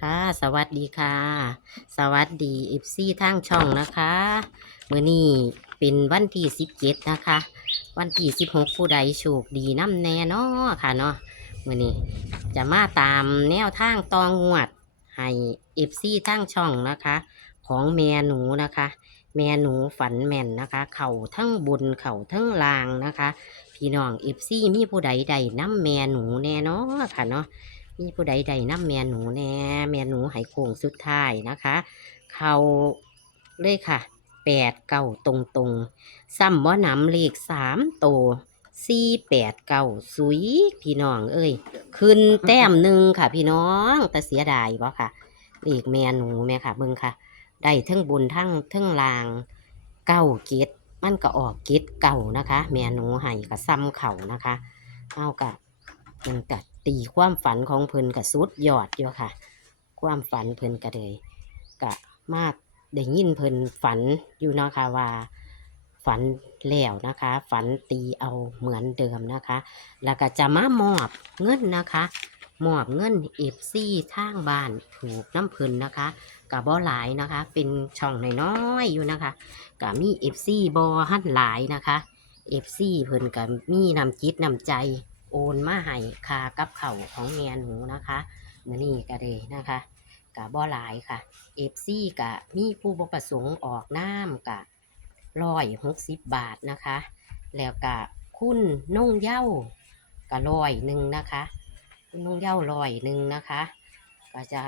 ค่ะ สวัสดีค่ะ สวัสดีเอฟซีทางช่องนะคะเมื้อนี้เป็นวันที่สิบเจ็ดนะคะ วันที่สิบหกผู้ใดโชคดีน้ำแน่นาะค่ะเนาะเมื้อนี้จะมาตามแนวทางตองงวดให้เอฟซีทางช่องนะคะ ของแม่หนูนะคะ แม่หนูฝันแม่นนะคะ เข่าทั้งบุญเข่าทั้งลางนะคะ พี่น้องเอฟซีมีผู้ใดใดน้ำแม่หนูแน่นาะค่ะเนาะ มีผู้ใดใดน้ำแม่หนูแน่แม่หนูใหายโค้งสุดท้ายนะคะ เขาเลยค่ะแปดเก้าตรงตรงซ้ำว่าน้ำเลขสามโตสี่แปดเก้าสุยพี่น้องเอ้ยขึ้นแต้มหนึ่งค่ะ พี่น้องแต่เสียดายบ่ค่ะเลขแม่หนูแม่ค่ะเบิ่งค่ะ ได้ทั้งบุญทั้งทั้งลางเก้าเกตมันก็ออกเกตเก่านะคะ แม่หนูให้กับซ้ำเข่านะคะเอากับ มันก็ตีความฝันของเพิ่นกับสุดยอดอยู่ค่ะ ความฝันเพิ่นก็เลยก็มากได้ยินเพิ่นฝันอยู่นะคะว่าฝันแล้วนะคะ ฝันตีเอาเหมือนเดิมนะคะ แล้วก็จะมามอบเงินนะคะมอบเงินเอฟซีทางบ้านถูกน้ำเพิ่นนะคะกับบ่หลายนะคะ เป็นช่องน้อยๆอยู่นะคะกับมีเอฟซีบอหันหลายนะคะเอฟซีเพิ่นกับมีนำจิตนำใจ โอนมาให้ค่ากับเขาวของเมียหนูนะคะมื่อนี้ก็เลยนะคะกะบ่หลายค่ะเอฟซีกะมีผู้บประสงค์ออกน้ำกะร้อยหกสิบบาทนะคะ แล้วกะคุณนุ่งเหย้ากะร้อยหนึ่งนะคะคุณนุ่งเหย้าร้อยหนึ่งนะคะ ก็จะ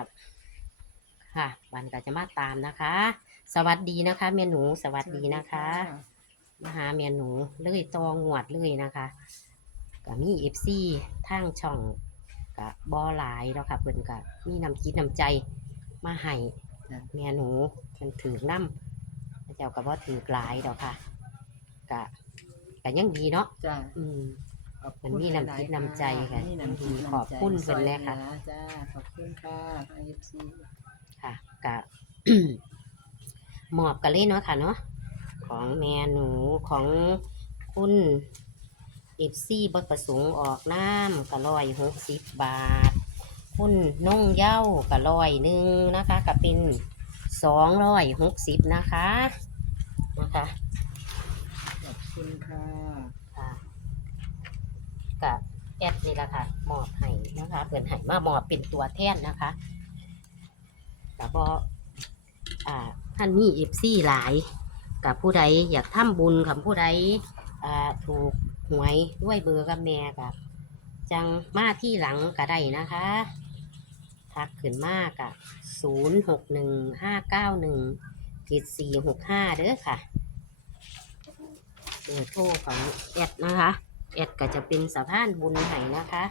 ค่ะบันก็จะมาตามนะคะ สวัสดีนะคะเมียหนูสวัสดีนะคะ มาหาเมียหนูเลยตองวดเลยนะคะ ก็มีเอฟซีทางช่องกับบอหลายแล้วค่ะเพิ่นก็มีนำจิตนำใจมาให้จ้ะเมียหนูเพิ่นถือน้ำพระเจ้าก็บ่ถือหลายดอกค่ะกะกะยังดีเนาะจ้าอืมขอบคุณมันมีน้ำจิตน้ำใจค่ะมีน้ำจิตขอบคุณเพิ่นแหละค่ะ ซอยเหลือจ้าขอบคุณค่ะไอเอฟซีค่ะกะ หมอบกันเลยเนาะค่ะเนาะของแม่หนูของคุณ เอฟซีบประสงค์ออกน้ำก็ร้อยหกสิบบาท คุณน้องเหย้ากะร้อยหนึ่งนะคะก็เป็นสองร้อยหกสิบนะคะนะคะขอบคุณค่ะค่ะกับแอดนี่แหละค่ะมอบให้นะคะเปิดให้มามอบเป็นตัวแทนนะคะแต่บออ่าท่านมีเอฟซีหลายกับผู้ใดอยากทำบุญกับผู้ใดอ่าถูกห วยด้วยเบอร์กับแม่กับจังมาที่หลังก็ได้นะคะทักขึ้นมากกับศูนย์หกหนึ่งห้าเก้าหนึ่งจ็ดสี่หกห้าเด้อค่ะเบอร์โทรของแอดนะคะ แอดก็จะเป็นสะพานบุญไห้นะคะ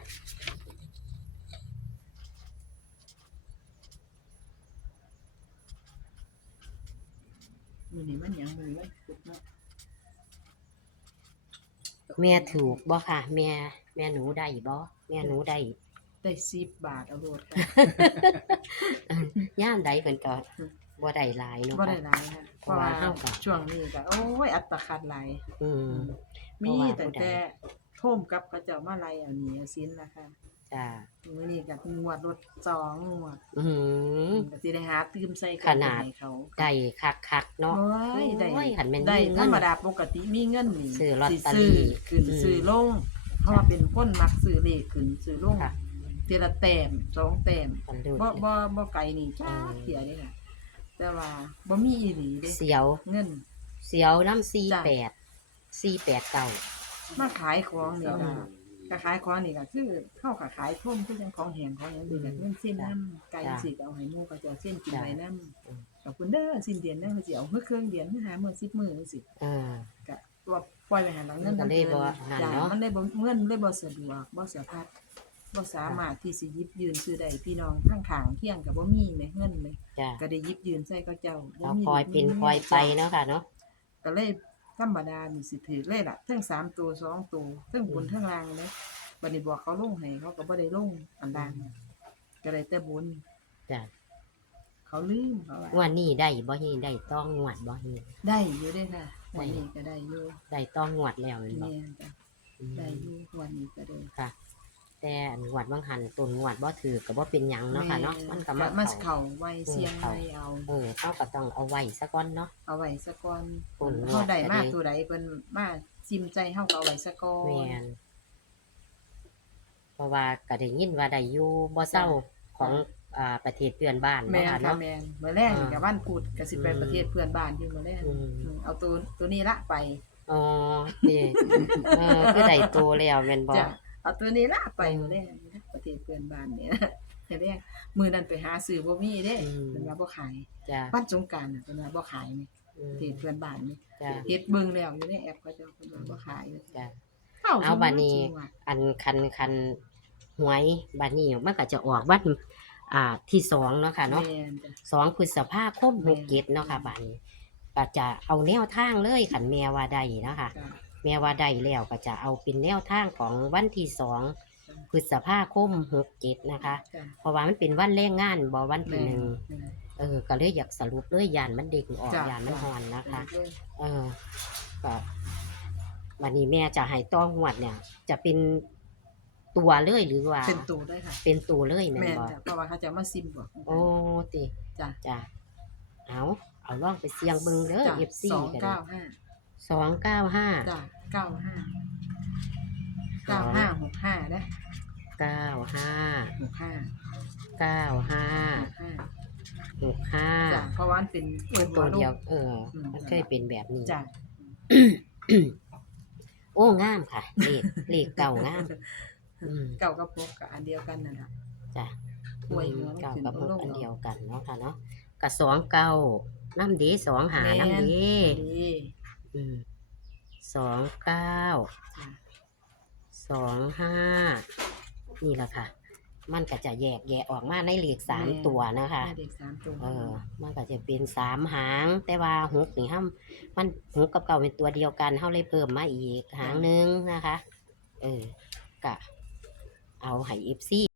มือนี้มันยังมือวันพุธเนาะ แม่ถูกบ่ค่ะ แม่แม่หนูได้บ่แม่หนูได้ได้สิบบาทเอาโลดค่ะย่ามใดเพิ่นก็บ่ได้หลายเนาะก็ได้ค่ะ หลายค่ะเพราะว่าเฮาก็ ช่วงนี้ก็โอ้ยอัตคัดหลายอืม มีเพราะว่า แต่ผู้ใดแต่โท่มกับกระเจ้ามาลัยเอาหนีเอาสินละค่ะ จ้ามือนี้กับงวดรถสองงวดอืม ก็สิได้หาตื่มใส่ขนาดให้เขาได้คักๆเนาะโอ้ยได้ โอ้ยหันแม่นได้มีเงินธรรมดาปกติมีเงินนี่ซื้อลอตเตอรี่สิซื้อขึ้นอืมซื้อลงเพราะว่าเป็นคนมักซื้อเลขขึ้นซื้อลงค่ะ เทละแต้มสองแต้มกันดูบ่บ่บ่ไกลนี่จ้าอืมเสียนี่ค่ะแต่ว่าบ่มีอีหลีเด้เสียว เงิน เสียวน้ำสี่จ้ะ แปดสี่แปดเก้ามาขายของนี่อืก็ม ก็ขายของนี่ก็คือเข้ากับขายท่มคือจังของแห้งของหยังดีแบบเงินเส้นจ้ะน้ำไก่จ้ะสิก็เอาให้หมู่ก็จะเอาเส้นกินจ้ะไว้น้อืมำขอบคุณเด้อสิ้นเดือนเด้อสิเอาเพื่อเครื่องเดือนหามื้อ10มื้อจังซี่อ่าก็ตัวปล่อยไปหาหลังเงินมันก็เลยบ่พิ่นั่นจ้ะเนาะมันเลยบ่เงินเลยบ่สะดวกบ่สะพัดบ่สามารถที่สิหยิบยืนซื้อได้พี่น้องข้างข้างเที่ยงก็บ่มีแม่เงินเลยจ้าก็ได้หยิบยืนใส่เขาเจ้าบ่เรามีคอยเป็นคอยไปเนาะค่ะเนาะก็เลย ธรรมดานี่สิถือเลยล่ะทั้งสามตัวสองตัวทั้งบนอืมทั้งล่างเลยบัดนี้บอกเขาลงให้เขาก็บ่ได้ลงอันล่างก็ได้แต่บนจ้าเขาลืมเขาว่าวันนี้ได้บ่ฮีได้ต้องงวดบ่ฮีได้อยู่เด้ค่ะได้วันนี้ก็ได้อยู่ได้ต้องงวดแล้วเลยบ่แม่นจ้ะอืมได้อยู่วันนี้ก็ได้ค่ะ แต่งวดบางหันต้นงวดบ่ถือก็บ่เป็นหยังเนาะค่ะเนาะมันก็มามันเข้าเข้าไว้เสียงไว้เอาเออเขาก็ต้องเอาไว้ซะก่อนเนาะเอาไว้ซะก่อนต้นงวดเฮาได้มาก็ดีตัวใดเพิ่นมาซิมใจเฮาก็เอาไว้ซะก่อนแม่นเพราะว่าก็ได้ยินว่าได้อยู่บ่เศร้าของอ่าประเทศเพื่อนบ้านแม่เนาะนค่ะค่ะเนาะแม่นมื้อแรกนี่อ่าก็วันพุธก็สิไปอืมประเทศเพื่อนบ้านที่มื้อแรกอืมอืมเอาตัวตัวนี้ละไปอ๋อนี่เออคือได้โตแล้วแม่นบ่จ้ะ เอาตัวนี้ละไปมื้อแรกประเทศเพื่อนบ้านเนี่ยมื้อแรกมื้อนั้นไปหาซื้อบ่มีเด้อืมเพิ่นว่าบ่ขายจ้ะ วันสงกรานต์น่ะเพิ่นว่าบ่ขายนี่อืมประเทศเพื่อนบ้านนี่จ้ะ เฮ็ดเบิ่งแล้วอยู่ในแอปเขาเจ้าเพิ่นว่าบ่ขายเลยจ้ะเอาเอาบัดนี้จริงว่ะอันคันคันหวยบัดนี้มันก็จะออกวันอ่าที่สองเนาะค่ะเนาะ แม่นจ้ะ สองพฤษภาคมหกเจ็ดเนาะค่ะบัดนี้ก็จะเอาแนวทางเลยขันแม่ว่าได้เนาะค่ะ จ้ะ แม่ว่าได้แล้วก็จะเอาเป็นแนวทางของวันที่สองพฤษภาคมหกเจ็ดนะคะ จ้ะเพราะว่ามันเป็นวันแรงงานบ่วันที่แม่หนึ่งแม่นเออ ก็เลยอยากสรุปเลยยานมันเด็กออกจ้ะ ยานมันจ้ะหอนนะคะเบิ่งเออก็วันนี้แม่จะให้ต้องหวดเนี่ย จะเป็นตัวเลยหรือว่า เป็นตัวด้วยค่ะ เป็นตัวเลยแม่นแม่นบ่จ้ะเพราะว่าเขาจะมาซิมบอกโอ้ติจ้ะจ้ะเอาเอาลองไปเสี่ยงเบิ่งเด้อ จ้ะ FC สองกันเก้าห้า สองเก้าห้าจ้ะเก้าห้าเก้าห้าหกห้านะเก้าห้าหกห้าเก้าห้าหกห้าหกห้าจ้ะเพราะว่ามันเป็นตัวเดียวลูกเอออืมมันเคยเป็นแบบนี้ จ้ะโอ้งามค่ะเลขเลขเก่างามอืมเก้ากับพกกับอันเดียวกันนั่นแหละ จ้ะอวยหัวมันเก่าขึ้นกับพวกเอาลงอันเอาเดียวกันเนาะค่ะเนาะกับสองเก้าน้ำดีสองหาแม่น น้ำดี ดี อืมสองเก้าจ้ะสองห้านี่แหละค่ะ มันก็จะแยกแยะออกมาในเลขสามตัวนะคะให้เด็กสามตัวเออ มันก็จะเป็นสามหาง แต่ว่าหกนี่ห้ามมันหกกับเก่าเป็นตัวเดียวกันเท่าเลยเพิ่มมาอีกหางหนึงนะคะ เออกะเอาให้เอฟซี